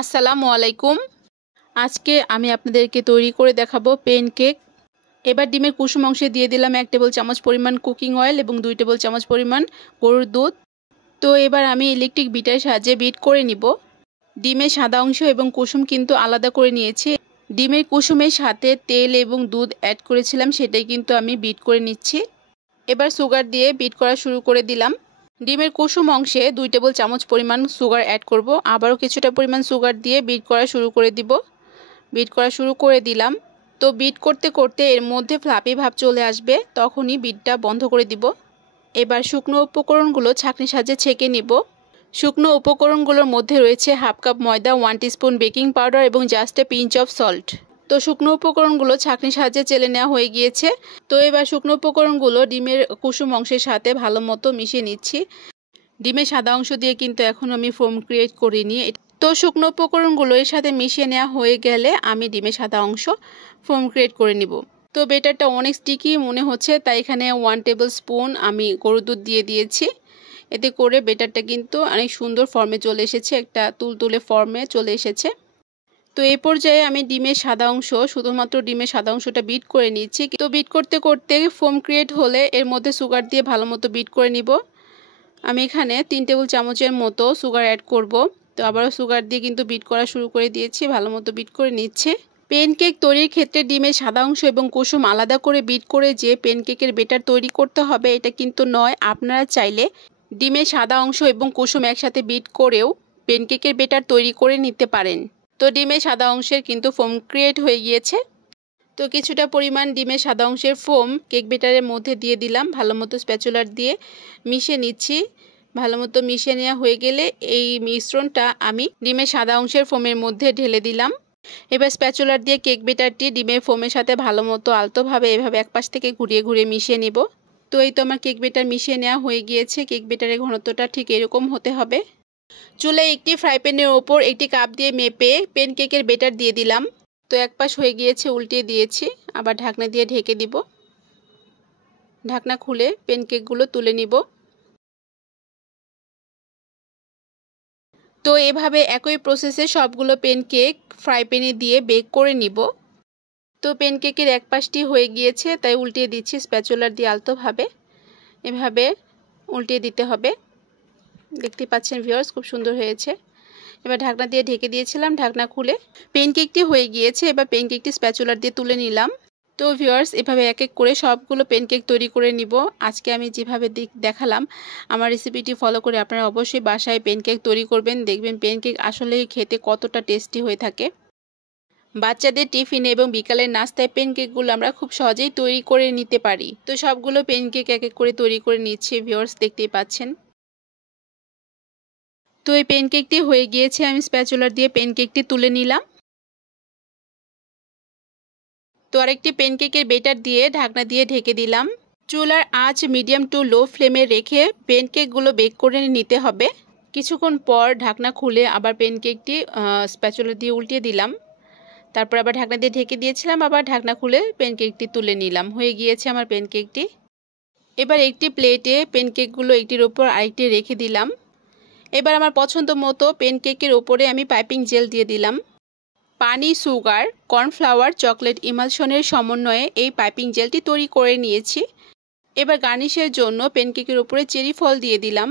আসসালামু আলাইকুম। আজকে আমি আপনাদেরকে তৈরি করে দেখাবো পেনকেক। এবার ডিমের কুসুম অংশে দিয়ে দিলাম 1 টেবিল চামচ পরিমাণ কুকিং অয়েল এবং 2 টেবিল চামচ পরিমাণ গরুর দুধ। তো এবার আমি ইলেকট্রিক বিটারের সাহায্যে বিট করে নিব। ডিমের সাদা অংশ এবং কুসুম কিন্তু আলাদা করে নিয়েছি। ডিমের কুসুমের সাথে তেল এবং দুধ অ্যাড করেছিলাম, সেটাই কিন্তু আমি বিট করে নিচ্ছি। এবার সুগার দিয়ে বিট করা শুরু করে দিলাম। ডিমের কুসুম অংশে 2 টেবিল চামচ পরিমাণ সুগার অ্যাড করব। আবারও কিছুটা পরিমাণ সুগার দিয়ে বিট করা শুরু করে দিব। বিট করা শুরু করে দিলাম। তো বিট করতে করতে এর মধ্যে ফ্লাপি ভাব চলে আসবে, তখনই বিটটা বন্ধ করে দিব। এবার শুকনো উপকরণগুলো ছাঁকনির সাহায্যে ছেঁকে নিব। শুকনো উপকরণগুলোর মধ্যে রয়েছে হাফ কাপ ময়দা, 1 টিস্পুন বেকিং পাউডার এবং just a pinch of salt. তো শুকনো উপকরণগুলো ছাঁকনির সাহায্যে চেলে নেওয়া হয়ে গিয়েছে। তো এবার শুকনো উপকরণগুলো ডিমের কুসুম অংশের সাথে ভালো মতো মিশিয়ে নিচ্ছি। ডিমের সাদা অংশ দিয়ে কিন্তু এখন আমি ফোম ক্রিয়েট করিনি। তো শুকনো উপকরণগুলো এর সাথে মিশিয়ে নেওয়া হয়ে গেলে আমি ডিমের সাদা অংশ ফোম ক্রিয়েট করে নিব। তো বেটারটা অনেক স্টিকি মনে হচ্ছে, তাই এখানে 1 টেবিল স্পুন আমি গরুর দুধ দিয়ে দিয়েছি। এতে করে বেটারটা কিন্তু অনেক সুন্দর ফর্মে চলে এসেছে, একটা তুলতুলে ফর্মে চলে এসেছে। তো এই পর্যায়ে আমি ডিমের সাদা অংশ, শুধুমাত্র ডিমের সাদা অংশটা বিট করে নিচ্ছি। তো বিট করতে করতে ফোম ক্রিয়েট হলে এর মধ্যে সুগার দিয়ে ভালো মতো বিট করে নিব। আমি এখানে 3 টেবিল চামচের মতো সুগার অ্যাড করব। তো আবারও সুগার দিয়ে কিন্তু বিট করা শুরু করে দিয়েছি, ভালো মতো বিট করে নিচ্ছে। পেনকেক তৈরির ক্ষেত্রে ডিমের সাদা অংশ এবং কুসুম আলাদা করে বিট করে যে পেনকেকের বেটার তৈরি করতে হবে এটা কিন্তু নয়। আপনারা চাইলে ডিমের সাদা অংশ এবং কুসুম একসাথে বিট করেও পেনকেকের বেটার তৈরি করে নিতে পারেন। তো ডিমের সাদা অংশের কিন্তু ফোম ক্রিয়েট হয়ে গিয়েছে। তো কিছুটা পরিমাণ ডিমের সাদা অংশের ফোম কেক বেটারের মধ্যে দিয়ে দিলাম। ভালো মতো স্প্যাচুলার দিয়ে মিশিয়ে নিচ্ছি। ভালো মতো মিশিয়ে নেওয়া হয়ে গেলে এই মিশ্রণটা আমি ডিমের সাদা অংশের ফোমের মধ্যে ঢেলে দিলাম। এবার স্প্যাচুলার দিয়ে কেক বেটারটি ডিমের ফোমের সাথে ভালো মতো আলতোভাবে এভাবে এক পাশ থেকে ঘুরিয়ে ঘুরিয়ে মিশিয়ে নিব। তো এই তো আমার কেক বেটার মিশিয়ে নেওয়া হয়ে গিয়েছে। কেক বেটারের ঘনত্বটা ঠিক এরকম হতে হবে। চুলায় একটি ফ্রাই প্যানের ওপর একটি কাপ দিয়ে মেপে পেনকেকের বেটার দিয়ে দিলাম। তো এক পাশ হয়ে গিয়েছে, উল্টিয়ে দিয়েছি। আবার ঢাকনা দিয়ে ঢেকে দিব। ঢাকনা খুলে পেনকেকগুলো তুলে নিব। তো এভাবে একই প্রসেসে সবগুলো পেনকেক ফ্রাই প্যানে দিয়ে বেক করে নিব। তো পেনকেকের এক পাশটি হয়ে গিয়েছে, তাই উল্টিয়ে দিচ্ছি স্প্যাচুলার দিয়ে আলতোভাবে। এভাবে উল্টিয়ে দিতে হবে। দেখতে পাচ্ছেন ভিউয়ার্স, খুব সুন্দর হয়েছে। এবার ঢাকনা দিয়ে ঢেকে দিয়েছিলাম, ঢাকনা খুলে পেনকেকটি হয়ে গিয়েছে। এবার পেনকেকটি স্প্যাচুলার দিয়ে তুলে নিলাম। তো ভিউয়ার্স, এভাবে এক এক করে সবগুলো পেনকেক তৈরি করে নিব। আজকে আমি যেভাবে দেখালাম আমার রেসিপিটি ফলো করে আপনারা অবশ্যই বাসায় পেনকেক তৈরি করবেন। দেখবেন পেনকেক আসলেই খেতে কতটা টেস্টি হয়ে থাকে। বাচ্চাদের টিফিনে এবং বিকালের নাস্তায় পেনকেকগুলো আমরা খুব সহজেই তৈরি করে নিতে পারি। তো সবগুলো পেনকেক এক এক করে তৈরি করে নিচ্ছি। ভিউয়ার্স, দেখতেই পাচ্ছেন। তো এই পেনকেকটি হয়ে গিয়েছে, আমি স্প্যাচুলার দিয়ে পেনকেকটি তুলে নিলাম। তো আরেকটি পেনকেকের বেটার দিয়ে ঢাকনা দিয়ে ঢেকে দিলাম। চুলার আঁচ মিডিয়াম টু লো ফ্লেমে রেখে পেনকেকগুলো বেক করে নিতে হবে। কিছুক্ষণ পর ঢাকনা খুলে আবার পেনকেকটি স্প্যাচুলার দিয়ে উল্টিয়ে দিলাম। তারপর আবার ঢাকনা দিয়ে ঢেকে দিয়েছিলাম, আবার ঢাকনা খুলে পেনকেকটি তুলে নিলাম। হয়ে গিয়েছে আমার পেনকেকটি। এবার একটি প্লেটে পেনকেকগুলো একটির ওপর আরেকটি রেখে দিলাম। এবার আমার পছন্দ মতো পেনকেকের ওপরে আমি পাইপিং জেল দিয়ে দিলাম। পানি, সুগার, কর্নফ্লাওয়ার, চকলেট ইমালশনের সমন্বয়ে এই পাইপিং জেলটি তৈরি করে নিয়েছি। এবার গার্নিশের জন্য পেনকেকের উপরে চেরি ফল দিয়ে দিলাম।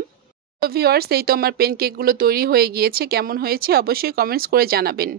তো ভিউয়ার্স, এই তো আমার পেনকেকগুলো তৈরি হয়ে গিয়েছে। কেমন হয়েছে অবশ্যই কমেন্টস করে জানাবেন।